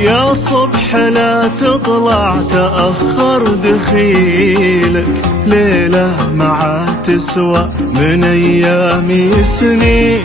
يا صبح لا تطلع تأخر دخيلك، ليلة ما تسوى من أيامي سنين.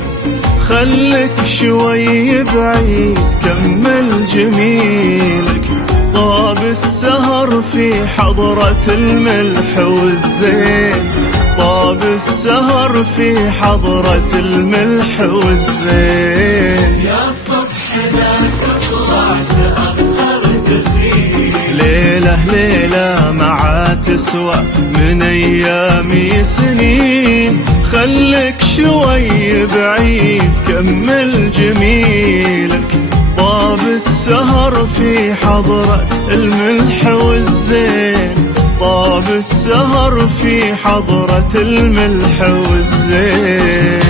خلك شوي بعيد كمل جميلك، طاب السهر في حضرة الملح والزين، طاب السهر في حضرة الملح والزين. يا صبح لا تطلع تأخر دخيلك، ليلة ليلة ما تسوى من أيامي سنين. خلك شوي بعيد كمل جميلك، طاب السهر في حضرة الملح والزين، طاب السهر في حضرة الملح والزين.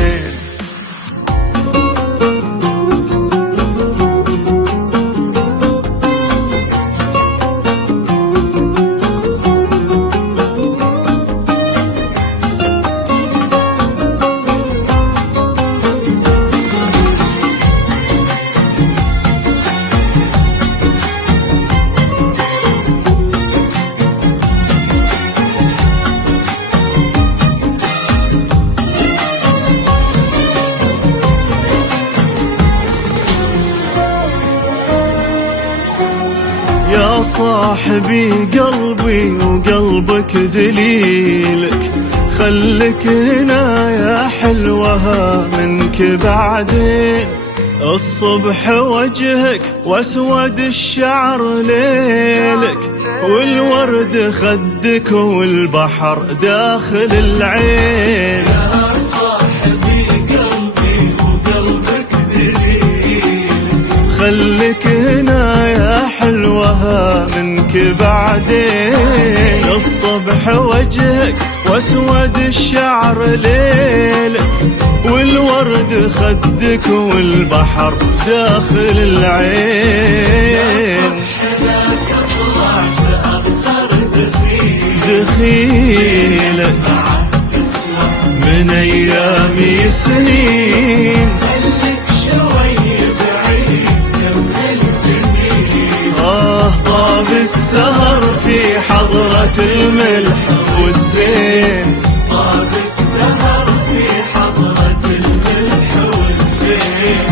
يا صاحبي قلبي وقلبك دليلك، خلك هنا يا حلوها منك بعدين. الصبح وجهك واسود الشعر ليلك، والورد خدك والبحر داخل العين. يا صاحبي قلبي وقلبك دليلك، خلك هنا يا حلوها منك بعدين. الصبح وجهك واسود الشعر ليلك، والورد خدك والبحر داخل العين. لا تطلع تأخر دخيلك تسوى من أيامي سنين. خلك شوي بعيد كمل جميلك، طاب السهر في حضرة الملح والزين، طاب السهر في حضرة الملح والزين.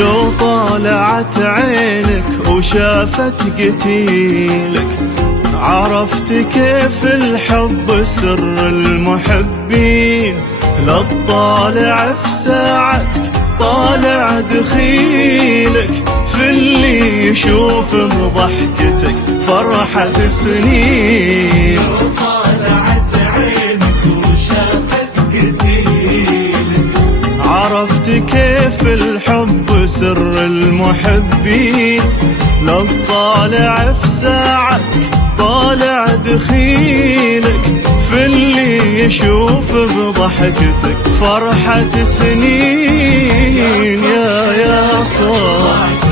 لو طالعت عينك وشافت قتيلك، عرفت كيف الحب سر المحبين. لا تطالع في ساعتك طالع دخيلك، في اللي يشوف بضحكتك فرحة سنين. لو طالعت عينك وشافت قتيلك، عرفت كيف الحب سر المحبين. لو طالع في ساعتك طالع دخيلك، في اللي يشوف بضحكتك فرحة سنين. يا صاحبي